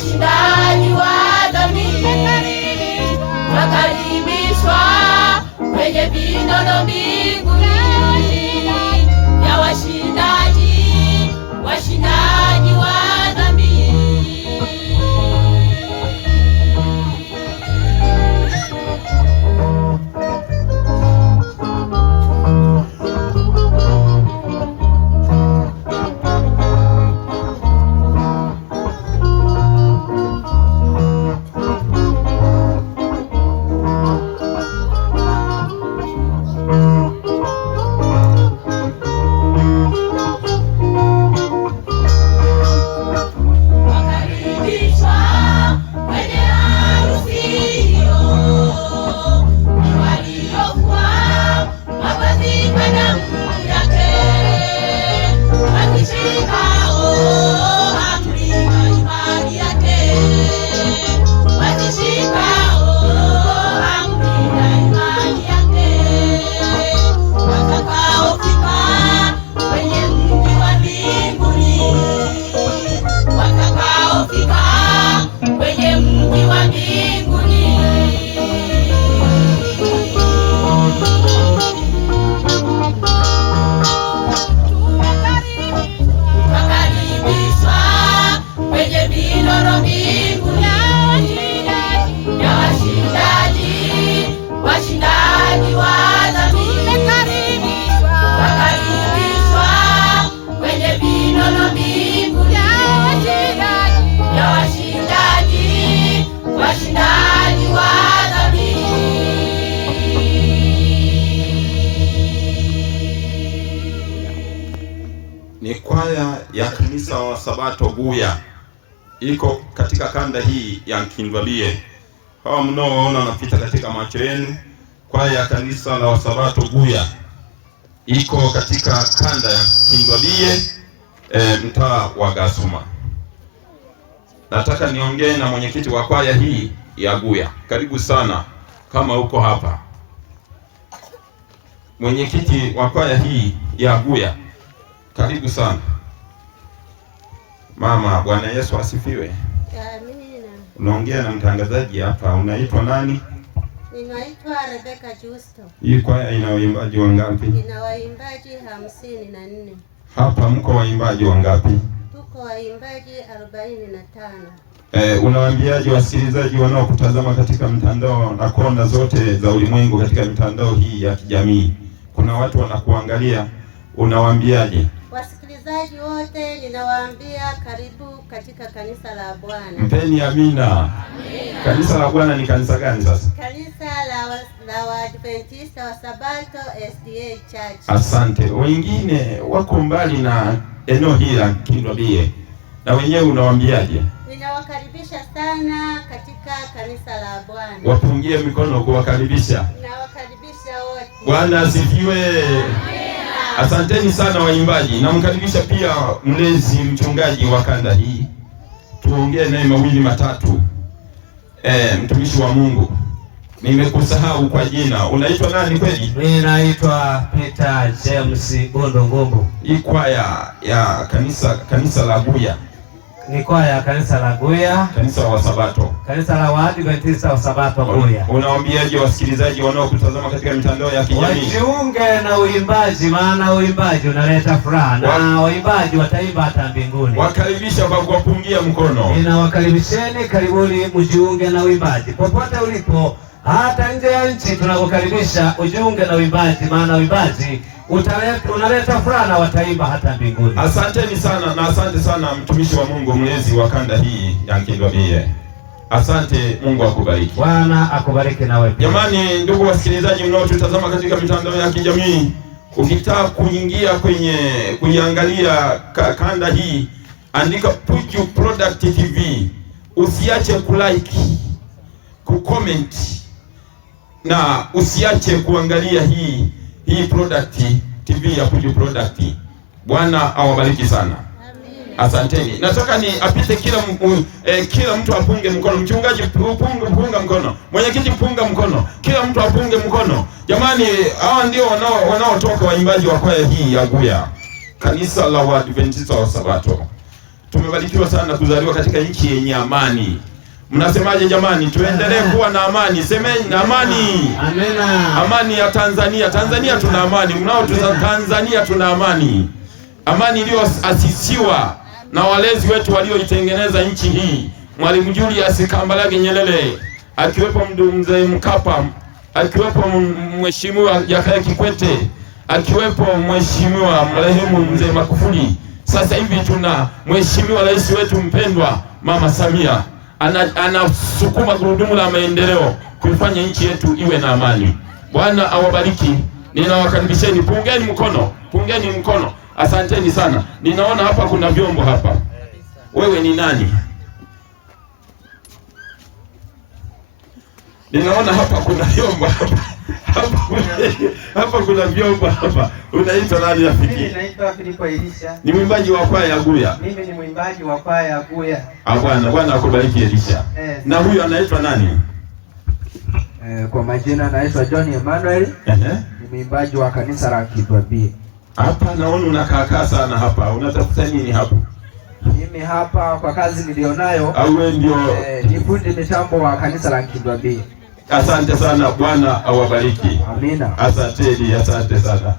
washindaji wa dhambi, wakaribishwa kwenye vinono mbinguni ya washindaji, washindaji wa dhambi. Ni kwaya ya kanisa wa Sabato Guya, iko katika kanda hii ya Nkindwabie. Hawa mnaoona wanapita katika macho yenu, kwaya ya kanisa la Sabato Guya iko katika kanda ya Nkindwabie, mtaa wa Gasuma. Nataka niongee na mwenyekiti wa kwaya hii ya Guya. Karibu sana kama uko hapa. Mwenyekiti wa kwaya hii ya Guya, karibu sana. Mama, Bwana Yesu asifiwe. Amina. Unaongea na mtangazaji hapa. Unaitwa nani? Ninaitwa Rebecca Justo. Hii kwaya ina waimbaji wangapi? Ina waimbaji 54. Hapa mko waimbaji wangapi? Tuko waimbaji 45. Unawaambiaje wasikilizaji wanaokutazama katika mtandao na kona zote za ulimwengu katika mitandao hii ya kijamii? Kuna watu wanakuangalia, unawaambiaje? Wasikilizaji wote ninawaambia karibu katika kanisa la Bwana. Mpeni amina. Amina. Kanisa la Bwana ni kanisa gani sasa? Kanisa la Waadventista wa Sabato SDA Church. Asante. Wengine wako mbali na eneo hili la Nkindwabie, na wenyewe unawaambiaje? Ninawakaribisha sana katika kanisa la Bwana. Wapungie mikono kuwakaribisha. Ninawakaribisha wote. Bwana asifiwe. Asanteni sana waimbaji. Namkaribisha pia mlezi mchungaji wa kanda hii, tuongee naye mawili matatu. Mtumishi wa Mungu, nimekusahau kwa jina. Unaitwa nani kweli? Mimi naitwa Peter James Gondo Ngombo. Hii kwaya ya kanisa la Guya. Ni kwaya ya kanisa la Guya, kanisa wa Sabato, kanisa la Waadventista wa Sabato Guya. Unawaambiaje wasikilizaji wanaokutazama katika mitandao ya kijamii? Wajiunge na uimbaji, maana uimbaji unaleta furaha na waimbaji wataimba hata mbinguni. Wakaribisha kwa kuwapungia mkono. Ninawakaribisheni, karibuni mjiunge na uimbaji. Popote ulipo, hata nje ya nchi tunakukaribisha ujiunge na uimbaji, maana uimbaji unaleta furaha na wataimba hata mbinguni. Asanteni sana, na asante sana mtumishi wa Mungu mlezi wa kanda hii ya Nkindwabie. Asante, Mungu akubariki. Bwana akubariki nawe pia. Jamani, ndugu wasikilizaji mnaotutazama katika mitandao ya kijamii, ukitaka kuingia kuiangalia kanda hii, andika Puju Product TV. Usiache kulike, kucomment, na usiache kuangalia hii Product TV ya Puju Product. Bwana awabariki sana. Asanteni. Nataka ni apite kila mtu apunge mkono. Mchungaji punga mkono. Mwenyekiti punga mkono. Kila mtu apunge mkono. Jamani, hawa ndio wanaotoka waimbaji wa kwaya hii ya Guya, kanisa la Waadventista wa Sabato. tumebarikiwa sana kuzaliwa katika nchi yenye amani. Mnasemaje jamani? Tuendelee kuwa na amani. Semeni na amani. Amina. Amani ya Tanzania. Tanzania tuna amani. Mnao Tanzania tuna amani. Amani iliyoasisiwa na walezi wetu walioitengeneza nchi hii. Mwalimu Julius Kambarage Nyerere, akiwepo mzee Mkapa, akiwepo Mheshimiwa Jakaya Kikwete, akiwepo Mheshimiwa marehemu mzee Magufuli. Sasa hivi tuna Mheshimiwa rais wetu mpendwa Mama Samia, anasukuma gurudumu la maendeleo kuifanya nchi yetu iwe na amani. Bwana awabariki. Ninawakaribisheni, pungeni mkono, pungeni mkono. Asanteni sana. Ninaona hapa kuna vyombo hapa. Wewe ni nani? Ninaona hapa kuna vyombo hapa. Hapa kuna vyombo hapa. Unaitwa nani rafiki? Mimi naitwa Filipo Elisha. Ni mwimbaji wa kwaya ya Guya. Mimi ni mwimbaji wa kwaya ya Guya. Bwana akubariki Elisha. Na huyu anaitwa nani? Kwa majina anaitwa John Emmanuel. Ni mwimbaji wa kanisa la Kidwabi. Hapa naona unakaa sana hapa. Unatafuta nini hapo? Mimi hapa kwa kazi nilionayo. Au wewe ndio ni fundi mitambo wa kanisa la Kidwabi. Asante sana, Bwana awabariki. Amina. Asante sana.